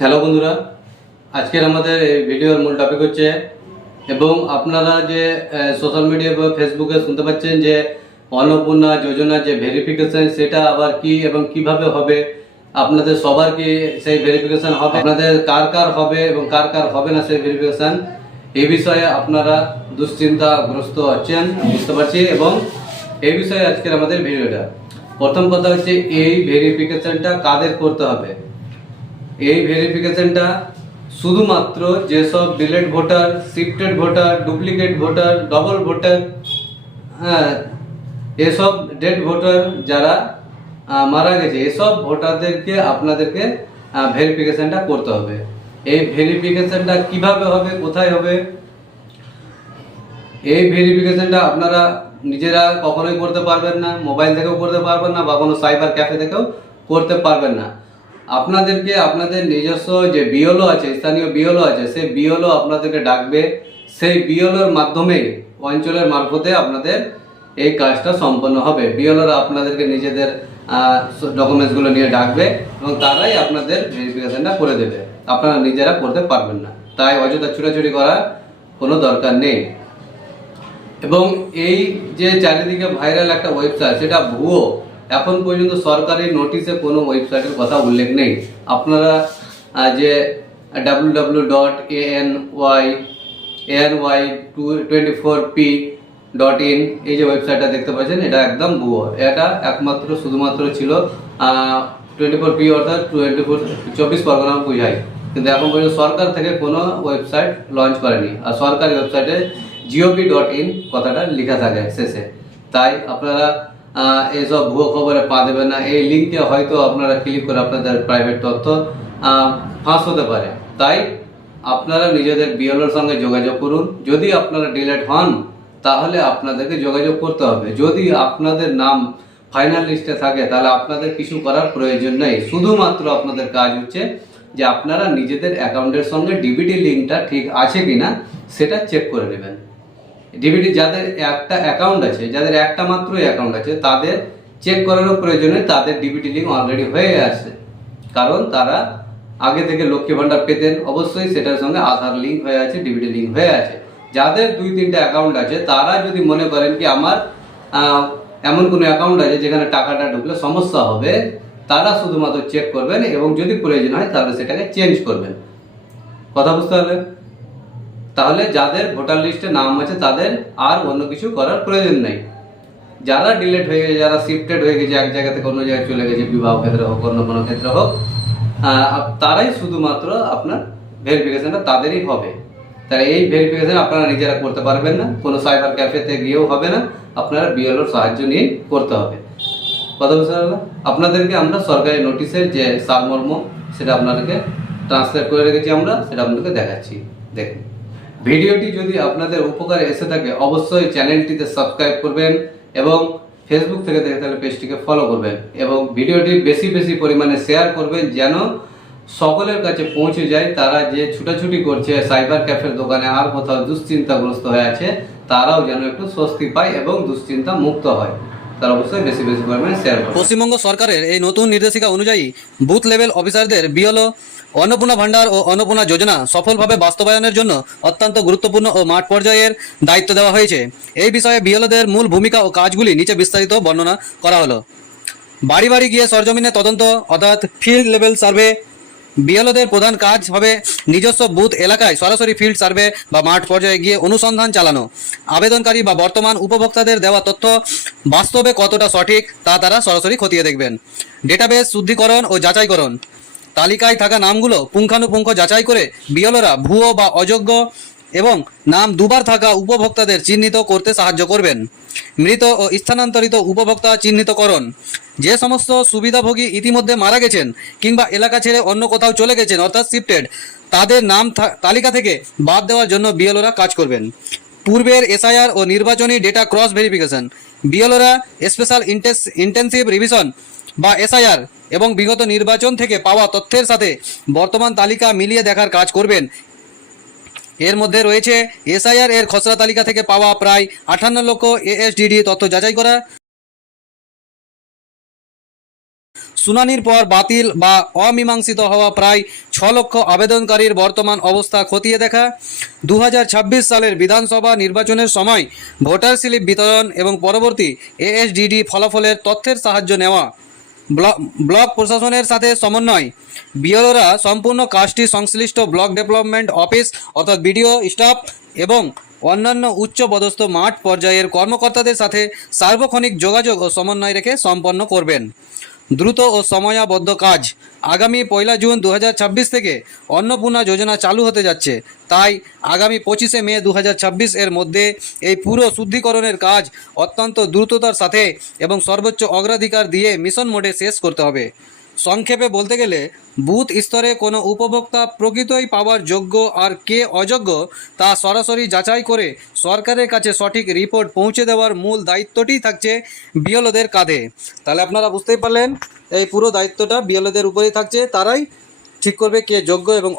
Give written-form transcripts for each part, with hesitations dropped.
Hello বন্ধুরা, আজকের আমাদের এই ভিডিওর মূল টপিক হচ্ছে এবং আপনারা যে সোশ্যাল মিডিয়া বা ফেসবুকে শুনতে পাচ্ছেন যে অন্নপূর্ণা যোজনা যে ভেরিফিকেশন সেটা আবার কি এবং কিভাবে হবে, আপনাদের সবার কি সেই ভেরিফিকেশন হবে, আপনাদের কার কার হবে এবং কার কার হবে না সেই ভেরিফিকেশন, এই বিষয়ে আপনারা দুশ্চিন্তাগ্রস্ত হচ্ছেন বুঝতে পারছি। এবং এই বিষয়ে আজকের আমাদের ভিডিওটা প্রথম কথা হচ্ছে এই ভেরিফিকেশনটা কাদের করতে হবে। এই ভেরিফিকেশনটা শুধুমাত্র যেসব delete voter, shifted voter, duplicate voter, double voter, হ্যাঁ, এসব ডেড ভোটার যারা মারা গেছে এসব ভোটারদেরকে আপনাদেরকে ভেরিফিকেশনটা করতে হবে। এই ভেরিফিকেশনটা কিভাবে হবে, কোথায় হবে? এই ভেরিফিকেশনটা আপনারা নিজেরা কখনোই করতে পারবেন না, মোবাইল থেকেও করতে পারবেন না বা কোনো সাইবার ক্যাফে থেকেও করতে পারবেন না। আপনাদেরকে আপনাদের নিজস্ব যে বিএলও আছে, স্থানীয় বিএলও আছে, সেই বিএলও আপনাদেরকে ডাকবে। সেই বিএলওর মাধ্যমে অঞ্চলের মারফতে আপনাদের এই কাজটা সম্পন্ন হবে। বিএলওরা আপনাদেরকে নিজেদের ডকুমেন্টসগুলো নিয়ে ডাকবে এবং তারাই আপনাদের ভেরিফিকেশনটা করে দেবে। আপনারা নিজেরা করতে পারবেন না, তাই অযথা ছুটাছুটি করার কোনো দরকার নেই। এবং এই যে চারিদিকে ভাইরাল একটা ওয়েবসাইট, সেটা ভুয়ো। এখন পর্যন্ত সরকারি নোটিশে কোনো ওয়েবসাইটের কথা উল্লেখ নেই। আপনারা যে www.any24p.in এই যে ওয়েবসাইটটা দেখতে পাচ্ছেন, এটা একদম ভুয়ো। এটা একমাত্র শুধুমাত্র ছিল 24p অর্থাৎ 24 পরগনা বোঝায়, কিন্তু এখন পর্যন্ত সরকার থেকে কোনো ওয়েবসাইট লঞ্চ করেনি। আর সরকারি ওয়েবসাইটে gov.in কথাটা লেখা থাকে শেষে। তাই আপনারা এইসব ভুয়ো খবরে পা দেবেন না। এই লিঙ্কে হয়তো আপনারা ক্লিক করে আপনাদের প্রাইভেট তথ্য ফাঁস হতে পারে। তাই আপনারা নিজেদের বিএলওর সঙ্গে যোগাযোগ করুন। যদি আপনারা ডিলেট হন তাহলে আপনাদেরকে যোগাযোগ করতে হবে। যদি আপনাদের নাম ফাইনাল লিস্টে থাকে তাহলে আপনাদের কিছু করার প্রয়োজন নেই। শুধুমাত্র আপনাদের কাজ হচ্ছে যে আপনারা নিজেদের অ্যাকাউন্টের সঙ্গে ডিবিটি লিঙ্কটা ঠিক আছে কিনা সেটা চেক করে নেবেন। ডিবিটি যাদের একটা অ্যাকাউন্ট আছে, যাদের একটা মাত্রই অ্যাকাউন্ট আছে, তাদের চেক করারও প্রয়োজনে তাদের ডিবিটি লিঙ্ক অলরেডি হয়ে আছে, কারণ তারা আগে থেকে লক্ষ্মী ভাণ্ডার পেতেন। অবশ্যই সেটার সঙ্গে আধার লিঙ্ক হয়ে আছে, ডিবিটি লিঙ্ক হয়ে আছে। যাদের 2-3টা অ্যাকাউন্ট আছে তারা যদি মনে করেন কি আমার এমন কোনো অ্যাকাউন্ট আছে যেখানে টাকাটা ঢুকলে সমস্যা হবে, তারা শুধুমাত্র চেক করবেন এবং যদি প্রয়োজন হয় তাহলে সেটাকে চেঞ্জ করবেন। কথা বুঝতে হবে? তাহলে যাদের ভোটার লিস্টে নাম আছে তাদের আর অন্য কিছু করার প্রয়োজন নেই। যারা ডিলেট হয়ে গেছে, যারা শিফটেড হয়ে গেছে, এক জায়গা থেকে অন্য জায়গায় চলে গেছে, বিবাহ ক্ষেত্রে হোক, অন্য কোনো ক্ষেত্রে হোক, তারাই শুধুমাত্র আপনার ভেরিফিকেশনটা তাদেরই হবে। তাই এই ভেরিফিকেশন আপনারা নিজেরা করতে পারবেন না, কোনো সাইবার ক্যাফেতে গিয়েও হবে না, আপনারা বিএলওর সাহায্য নিয়ে করতে হবে। কথা বুঝতে পারলাম? আপনাদেরকে আমরা সরকারি নোটিশের যে সারমর্ম সেটা আপনাদেরকে ট্রান্সলেট করে রেখেছি, আমরা সেটা আপনাদেরকে দেখাচ্ছি। দেখুন, ভিডিওটি যদি আপনাদের উপকারে এসে থাকে অবশ্যই চ্যানেলটিতে সাবস্ক্রাইব করবেন এবং ফেসবুক থেকে দেখে তাহলে পেজটিকে ফলো করবেন এবং ভিডিওটি বেশি বেশি পরিমাণে শেয়ার করবেন যেন সকলের কাছে পৌঁছে যায়। তারা যে ছুটাছুটি করছে সাইবার ক্যাফের দোকানে আর কোথাও দুশ্চিন্তাগ্রস্ত হয়ে আছে, তারাও যেন একটু স্বস্তি পায় এবং দুশ্চিন্তা মুক্ত হয়। তারা অবশ্যই বেশি বেশি পরিমাণে শেয়ার করবে। পশ্চিমবঙ্গ সরকারের এই নতুন নির্দেশিকা অনুযায়ী বুথ লেভেল অফিসারদের বিএলও অন্নপূর্ণা ভাণ্ডার ও অন্নপূর্ণা যোজনা সফলভাবে বাস্তবায়নের জন্য অত্যন্ত গুরুত্বপূর্ণ ও মাঠ পর্যায়ের দায়িত্ব দেওয়া হয়েছে। এই বিষয়ে বিএলওদের মূল ভূমিকা ও কাজগুলি নিচে বিস্তারিত বর্ণনা করা হলো। বাড়ি বাড়ি গিয়ে সরজমিনে তদন্ত অর্থাৎ ফিল্ড লেভেল সার্ভে। বিএলওদের প্রধান কাজ হবে নিজস্ব বুথ এলাকায় সরাসরি ফিল্ড সার্ভে বা মাঠ পর্যায়ে গিয়ে অনুসন্ধান চালানো। আবেদনকারী বা বর্তমান উপভোক্তাদের দেওয়া তথ্য বাস্তবে কতটা সঠিক তা তারা সরাসরি খতিয়ে দেখবেন। ডেটাবেস শুদ্ধিকরণ ও যাচাইকরণ। তালিকায় থাকা নামগুলো পুঙ্খানুপুঙ্খ যাচাই করে বিএলওরা ভুয়ো বা অযোগ্য এবং নাম দুবার থাকা উপভোক্তাদের চিহ্নিত করতে সাহায্য করবেন। মৃত ও স্থানান্তরিত উপভোক্তা চিহ্নিতকরণ। যে সমস্ত সুবিধাভোগী ইতিমধ্যে মারা গেছেন কিংবা এলাকা ছেড়ে অন্য কোথাও চলে গেছেন অর্থাৎ শিফটেড, তাদের নাম তালিকা থেকে বাদ দেওয়ার জন্য বিএলওরা কাজ করবেন। পূর্বের এসআইআর ও নির্বাচনী ডেটা ক্রস ভেরিফিকেশন। বিএলওরা স্পেশাল ইন্টেন্সিভ রিভিশন বা এসআইআর এবং বিগত নির্বাচন থেকে পাওয়া তথ্যের সাথে বর্তমান তালিকা মিলিয়ে দেখার কাজ করবেন। এর মধ্যে রয়েছে এসআইআর এর খসড়া তালিকা থেকে পাওয়া প্রায় 58 লক্ষ এএসডিডি তথ্য যাচাই করা, শুনানির পর বাতিল বা অমীমাংসিত হওয়া প্রায় 6 লক্ষ আবেদনকারীর বর্তমান অবস্থা খতিয়ে দেখা, 2026 সালের বিধানসভা নির্বাচনের সময় ভোটার স্লিপ বিতরণ এবং পরবর্তী এএসডিডি ফলাফলের তথ্যের সাহায্য নেওয়া, ব্লক প্রশাসনের সাথে সমন্বয়, বিএলওরা সম্পূর্ণ কাজটি সংশ্লিষ্ট ব্লক ডেভেলপমেন্ট অফিস অর্থাৎ বিডিও স্টাফ এবং অন্যান্য উচ্চপদস্থ মাঠ পর্যায়ের কর্মকর্তাদের সাথে সার্বক্ষণিক যোগাযোগ ও সমন্বয় রেখে সম্পন্ন করবেন। দ্রুত ও সময়াবদ্ধ কাজ। আগামী 1 জুন 2026 থেকে অন্নপূর্ণা যোজনা চালু হতে যাচ্ছে, তাই আগামী 25 মে 2026 এর মধ্যে এই পুরো শুদ্ধিকরণের কাজ অত্যন্ত দ্রুততার সাথে এবং সর্বোচ্চ অগ্রাধিকার দিয়ে মিশন মোডে শেষ করতে হবে। সংক্ষেপে বলতে গেলে বুথ স্তরে কোনো উপভোক্তা প্রকৃতই পাওয়ার যোগ্য আর কে অযোগ্য তা সরাসরি যাচাই করে সরকারের কাছে সঠিক রিপোর্ট পৌঁছে দেওয়ার মূল দায়িত্বটিই থাকছে বিএলওদের কাঁধে। তাহলে আপনারা বুঝতেই পারলেন, এই পুরো দায়িত্বটা বিএলওদের উপরেই থাকছে। তারাই ঠিক করবে কে যোগ্য এবং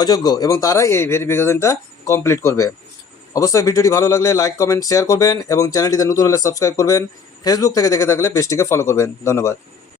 অযোগ্য এবং তারাই এই ভেরিফিকেশনটা কমপ্লিট করবে। অবশ্যই ভিডিওটি ভালো লাগলে লাইক, কমেন্ট, শেয়ার করবেন এবং চ্যানেলটিতে নতুন হলে সাবস্ক্রাইব করবেন। ফেসবুক থেকে দেখে থাকলে পেজটিকে ফলো করবেন। ধন্যবাদ।